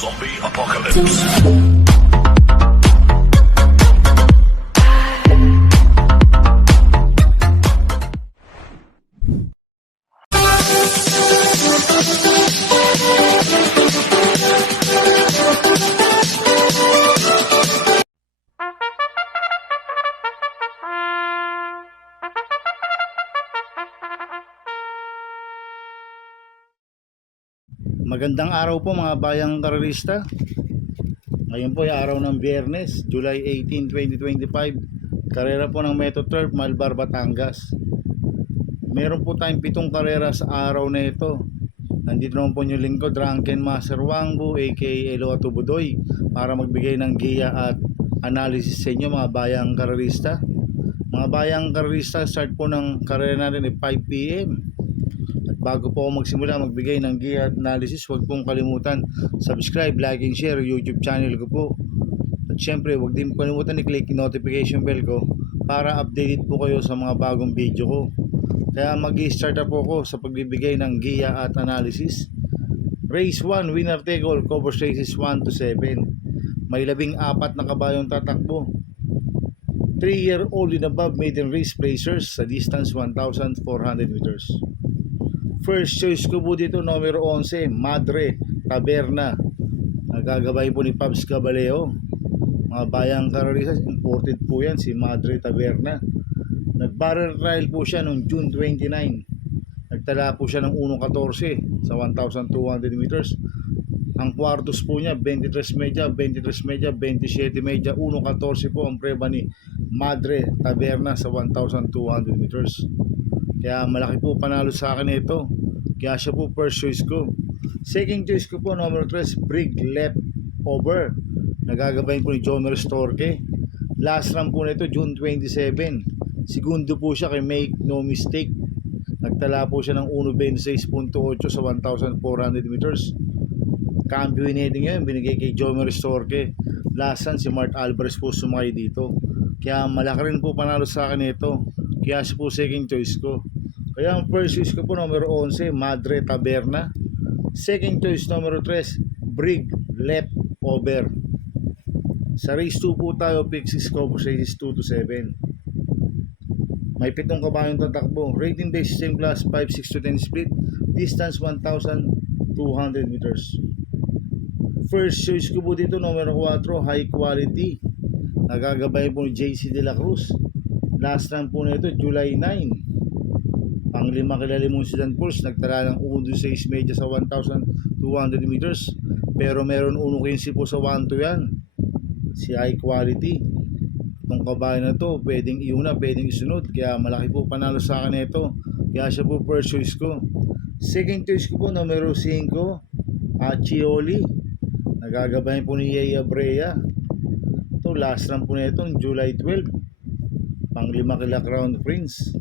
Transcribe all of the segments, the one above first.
Zombie Apocalypse. Magandang araw po mga bayang karerista. Ngayon po ay araw ng Biyernes, July 18, 2025. Karera po ng Metro Turf, Malbar, Batangas. Meron po tayong 7 karera sa araw na ito. Nandito naman po yung lingkod, Drunken Master Wangbu aka Elo Atubudoy, para magbigay ng giya at analysis sa inyo mga bayang karerista. Mga bayang karerista, start po ng karera natin ay 5 PM. Bago po ako magsimula magbigay ng giya at analysis, huwag pong kalimutan subscribe, like, and share YouTube channel ko po. At syempre, huwag din kalimutan i-click yung notification bell ko para updated po kayo sa mga bagong video ko. Kaya mag-i-start na po ako sa pagbibigay ng giya at analysis. Race 1, winner take all, covers races 1 to 7. May 14 na kabayong tatakbo. 3-year-old and above maiden race placers sa distance 1,400 meters. First choice ko po dito, numero 11, Madre Taberna. Nagagabay po ni Pabs Caballeo. Mga bayang karerista, imported po yan si Madre Taberna. Nag-barrel trial po siya noong June 29. Nagtala po siya ng 1.14 sa 1,200 meters. Ang kwartos po niya, 23 media, 23 media, 27 media, 1.14 po ang preba ni Madre Taberna sa 1,200 meters. Kaya malaki po panalo sa akin ito. Kaya siya po first choice ko. Second choice ko po, number 3, Brig Left Over. Nagagabayin po ni Jomer Storke. Last run po nito, June 27. Segundo po siya kay Make No Mistake. Nagtala po siya ng 1.26.8 sa 1,400 meters. Champion heading ngayon, binigay kay Jomer Storke. Last run, si Mart Alvarez po sumakay dito. Kaya malaki rin po panalo sa akin ito. Kaya siya po second choice ko. Kaya ang first choice ko po, numero 11, Madre Taberna. Second choice, numero 3, Brig Left Over. Sa race 2 po tayo, pick 6 cover races 2 to 7. May 7 kabayong tatakbo. Rating based system class 5, 6 to 10 split. Distance 1,200 meters. First choice ko po dito, numero 4, High Quality. Nagagabay po ni JC De La Cruz. Last run po nito, July 9. Pang-5 kila Limon Sedan Pulse, nagtala ng 1.6 media sa 1,200 meters. Pero meron 1.15 po sa 1-2 yan. Si High Quality. Itong kabayan na to, pwedeng iuna, pwedeng isunod. Kaya malaki po panalo sa akin ito. Kaya siya po first choice ko. Second choice ko po, numero 5, Achioli. Nagagabayan po ni Yaya Brea. Ito, last run po na ito, July 12. Pang-5 kila Crown Prince.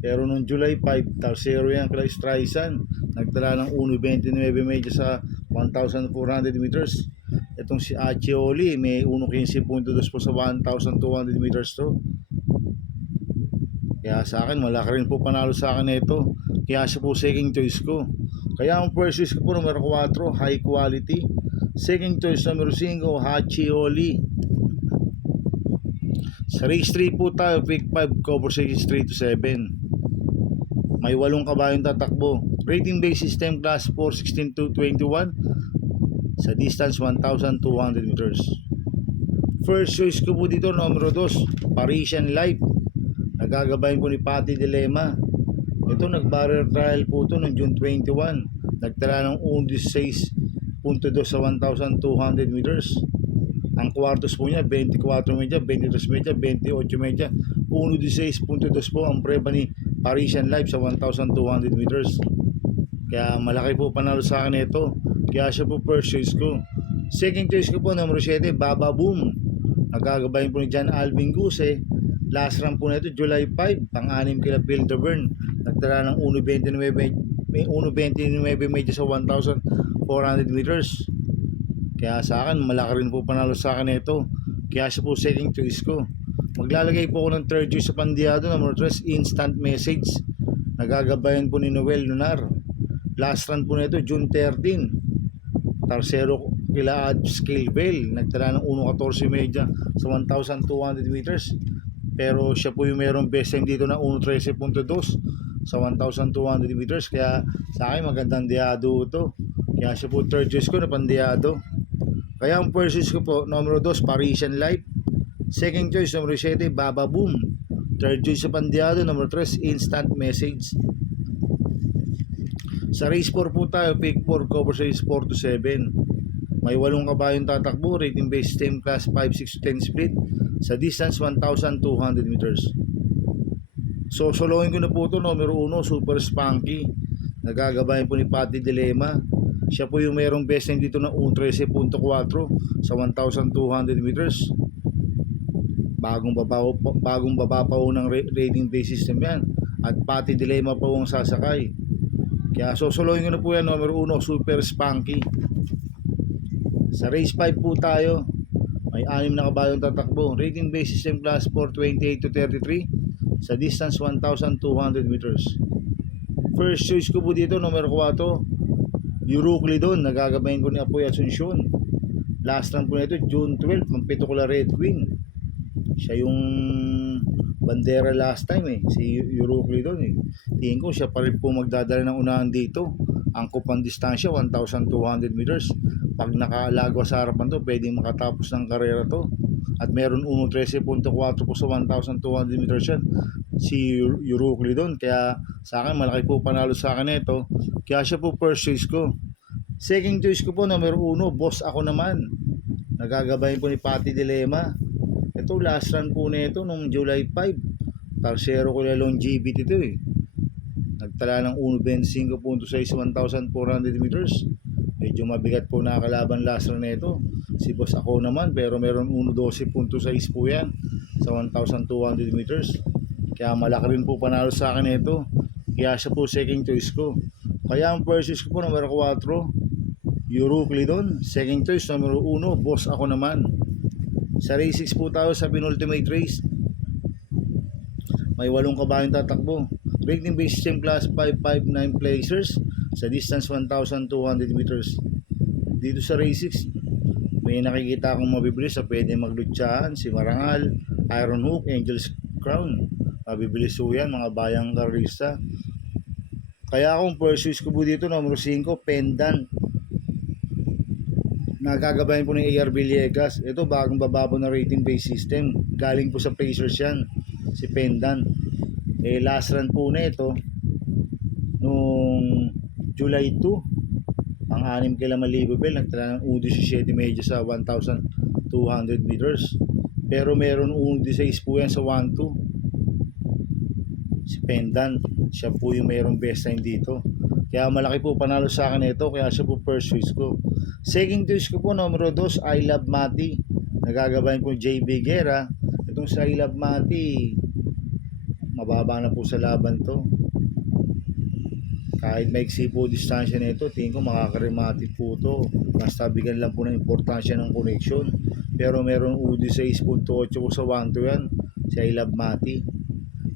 Pero noong July 5, tarsero yan kila Streisand. Nagtala ng 1.29 media sa 1,400 meters. Itong si Achioli, may 1.15.2 po sa 1,200 meters to. Kaya sa akin, malaki rin po panalo sa akin ito. Kaya siya po second choice ko. Kaya ang first choice ko po, numero 4, High Quality. Second choice, numero 5, Achioli. Sa race 3 po tayo, pick 5, cover races 3 to 7. May 8 kabayong tatakbo. Rating based system class 4, 16 to 21. Sa distance 1,200 meters. First choice ko po dito, numero 2, Parisian Life. Nagagabayin po ni Patty Dilema. Ito, nag-barrel trial po ito noong June 21. Nagtala ng 1.16.2 sa 1,200 meters. Ang kwartos po niya, 24 media, 23 media, 28 media, 1.16.2 po ang preba ni Parisian Life sa 1,200 meters. Kaya malaki po panalo sa akin ito. Kaya siya po first choice ko. Second choice ko po, numero 7, Baba Boom. Nagagabayin po ni John Alvin Guse. Last run po na ito, July 5. Pang-6 kila Bill Davern. Nagtala ng 1.29 media sa 1,400 meters. Kaya sa akin, malaki rin po panalo sa akin ito. Kaya siya po second choice ko. Maglalagay po ako ng third choice sa Pandiado, number 3, Instant Message. Nagagabayan po ni Noel Lunar. Last run po nito, June 13. Tercero kila Ad Scaleville, nagtala ng 1.14 sa 1,200 meters. Pero siya po yung merong best time dito na 1.13.2 sa 1,200 meters. Kaya sa akin magandang diado ito. Kaya siya po third choice ko na pandiado. Kaya ang first choice ko po, numero 2, Parisian Life. Second choice, numero 7, Baba Boom. Third choice sa pandiado, numero 3, Instant Message. Sa race 4 po tayo, pick 4, cover race 4 to 7. May 8 kabayong tatakbo, rating based time class 5, 6 to 10 split sa distance 1,200 meters. So soloin ko na po ito, numero 1, Super Spunky. Nagagabayan po ni Patty Dilema. Siya po yung merong best time dito na 1.13.4 sa 1,200 meters. Bagong baba pa po ng rating based system yan. At Patty Dilema pa po ang sasakay. Kaya sosoloin ko na po yan, numero 1, Super Spunky. Sa race 5 po tayo, may 6 na kabayong tatakbo. Rating base system class 428 to 33 sa distance 1,200 meters. First choice ko po dito, numero 4, Euroclidon. Nagagabayin ko ni Apoy Asuncion. Last run po nito, June 12, Mampitokula Red Queen. Siya yung bandera last time si Euroclidon Tingin ko siya pa rin po magdadala ng unahan dito. Angkop ang distansya, 1,200 meters. Pag nakaalago sa harapan to, pwedeng makatapos ng karera to. At meron 1.13.4 po sa 1,200 meters yan, si Euroclidon. Kaya sa akin, malaki po panalo sa akin ito. Kaya siya po first choice ko. Second choice ko po, numero 1, Boss Ako Naman. Nagagabayin po ni Patty Dilema. Ito, last run po nito nung July 5. Tercero ko na longevity ito Nagtala ng 1.25.6 sa 1,400 meters. Medyo mabigat po nakakalaban last run nito. Si Boss Ako Naman, pero meron 1.12.6 po yan sa 1,200 meters. Kaya malaki rin po panalo sa akin ito. Kaya siya po second choice ko. Kaya ang first choice ko po, numero 4, Euroclidon. Second choice, numero 1, Boss Ako Naman. Sa race 6 po tayo sa penultimate race. May 8 kabayong tatakbo. Rating based system class 559 placers sa distance 1,200 meters. Dito sa race 6, may nakikita akong mabibilis sa pwede maglutsahan. Si Marangal, Iron Hook, Angel's Crown. Mabibilis po yan, mga bayang karista. Kaya akong first choice ko po dito, numero 5, Pendant. Nagagabayan po ng AR Villegas. Ito, bagong bababo na rating based system. Galing po sa placers yan, si Pendant. Last run po na ito nung July 2, ang 6 kila Malibobel, nagtala ng 1.17 medyo sa 1,200 meters. Pero meron 1.16 po yan sa 1.2. Si Pendant, siya po yung mayroong best time dito. Kaya malaki po panalo sa akin ito, kaya siya po first choice ko. Second choice ko po, numero 2, I Love Mati. Nagagabayan po JB Guerra. Itong sa I Love Mati, mababa na po sa laban to. Kahit maiksi po distansya nito, tingin ko makakarimati po to. Basta bigyan lang po ng importansya ng connection. Pero meron 16.8 po sa 1 to yan, si I Love Mati.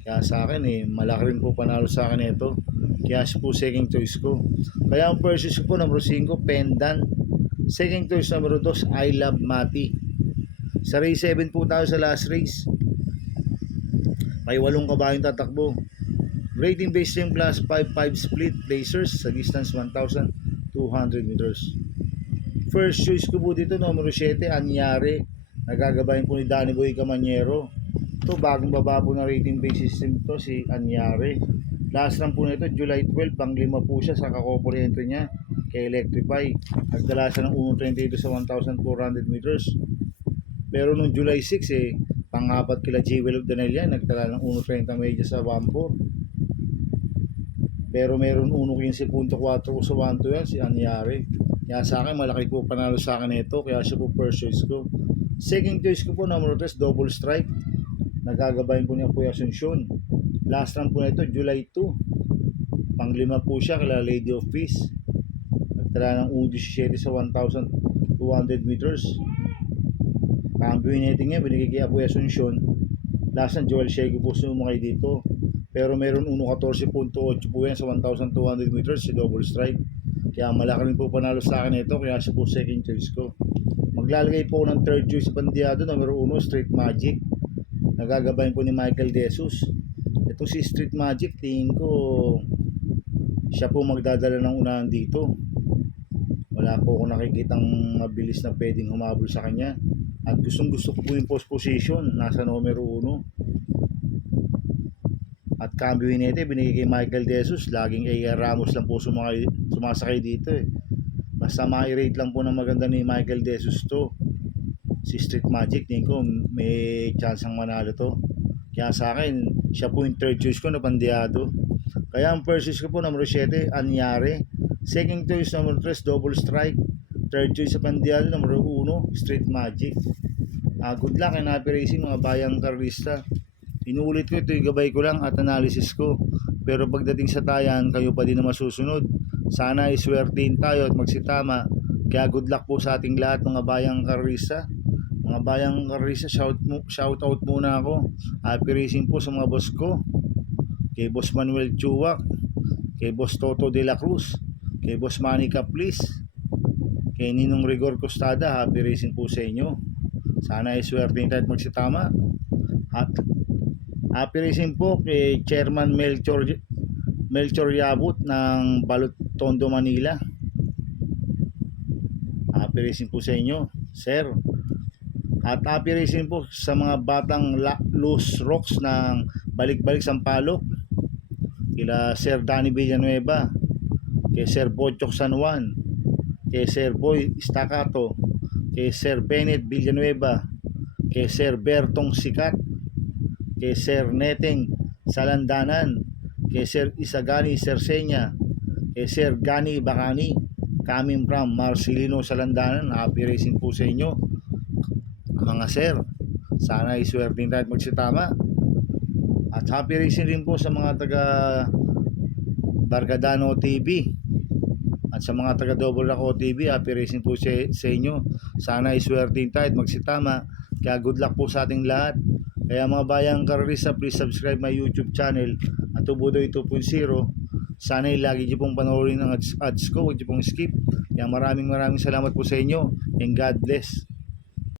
Kaya sa akin malaki rin po panalo sa akin ito. Kaya siya po second choice ko. Kaya ang first choice ko po, number 5, Pendant. Second choice, number 2, I Love Mati. Sa race 7 po tayo sa last race. May 8 kabayong tatakbo. Rating based system class 5-5 split placers sa distance 1,200 meters. First choice ko po dito, numero 7, Anyare. Nagagabayan po ni Danny Boy Camaniero. Ito, bagong bababo na rating based system to, si Anyare. Last run po nito, July 12, pang-5 po siya sa kakoporento niya kay Electrify. Nagdala siya ng 1.22 sa 1,400 meters. Pero nung July 6 pang-apat kila Jewel of Danel yan, nagtala ng 1.30 medyo sa 1.4. Pero meron 1.15.4 sa 1.2 yan, si Anyare. Kaya sa akin, malaki po panalo sa akin ito, kaya siya po first choice ko. Second choice ko po, number 3, Double Strike. Nagagabayin po niya po yung Asuncion. Last run po na ito, July 2. Pang-5 po siya kila Lady of Peace. Nagtala ng 1.17 sa 1,200 meters. Cambio natin niya, binigay kay Apoy Asuncion. Last run, Joel Shego po sumakay dito. Pero meron 1.14.8 po yan sa 1,200 meters si Double Strike. Kaya malaki rin po panalo sa akin ito, kaya siya po second choice ko. Maglalagay po ng third choice sa Bandiado, numero 1, Street Magic. Nagagabayan po ni Michael De Jesus. Ito si Street Magic, tingin ko siya po magdadala ng unahan dito. Wala po ako nakikitang mabilis na pwedeng humabol sa kanya. At gustong gusto ko po yung post position, nasa numero 1. At cambio nito binigay kay Michael De Jesus. Laging A.R. Ramos lang po sumasakay dito eh. Basta ma-rate lang po ng maganda ni Michael De Jesus to. Si Street Magic, tingin ko may chance ang manalo to. Kaya sa akin, siya po yung third choice ko na Bandiado. Kaya ang first choice ko po, numero 7, Anyare. Second choice, numero 3, Double Strike. Third choice sa Bandiado, numero 1, Street Magic. Good luck and happy racing mga bayang karista. Inuulit ko ito, gabay ko lang at analysis ko. Pero pagdating sa tayan, kayo pa din na masusunod. Sana iswertein tayo at magsitama. Kaya good luck po sa ating lahat mga bayang karista. Mga bayang karista, shout out muna ako. Happy racing po sa mga boss ko. Kay Boss Manuel Chuwak, kay Boss Toto de la Cruz, kay Boss Manny Caplis, kay Ninong Rigor Costada. Happy racing po sa inyo. Sana iswertein tayo at magsitama. At happy racing po kay Chairman Melchor Yabut ng Balot Tondo, Manila. Happy racing po sa inyo, sir. At happy racing po sa mga batang loose rocks ng Balik-Balik Sampaloc. Kila Sir Danny Villanueva, kay Sir Bochok San Juan, kay Sir Boy Staccato, kay Sir Bennett Villanueva, kay Sir Bertong Sikat, kay Sir Neteng Salandanan, kay Sir Isagani Cerceña, kay Sir Gani Bacani, coming from Marcelino Salandanan. Happy racing po sa inyo mga sir. Sana iswertein tayo at magsitama. At happy racing rin po sa mga taga Bargadano TV at sa mga taga Double Raco TV. Happy racing po sa inyo. Sana iswertein tayo at magsitama. Kaya good luck po sa ating lahat. Kaya mga bayang karista, please subscribe my YouTube channel at Tubudoy 2.0. Sana lagi niyo pong panoorin ang ads ko, huwag niyo pong skip. Kaya maraming salamat po sa inyo and God bless.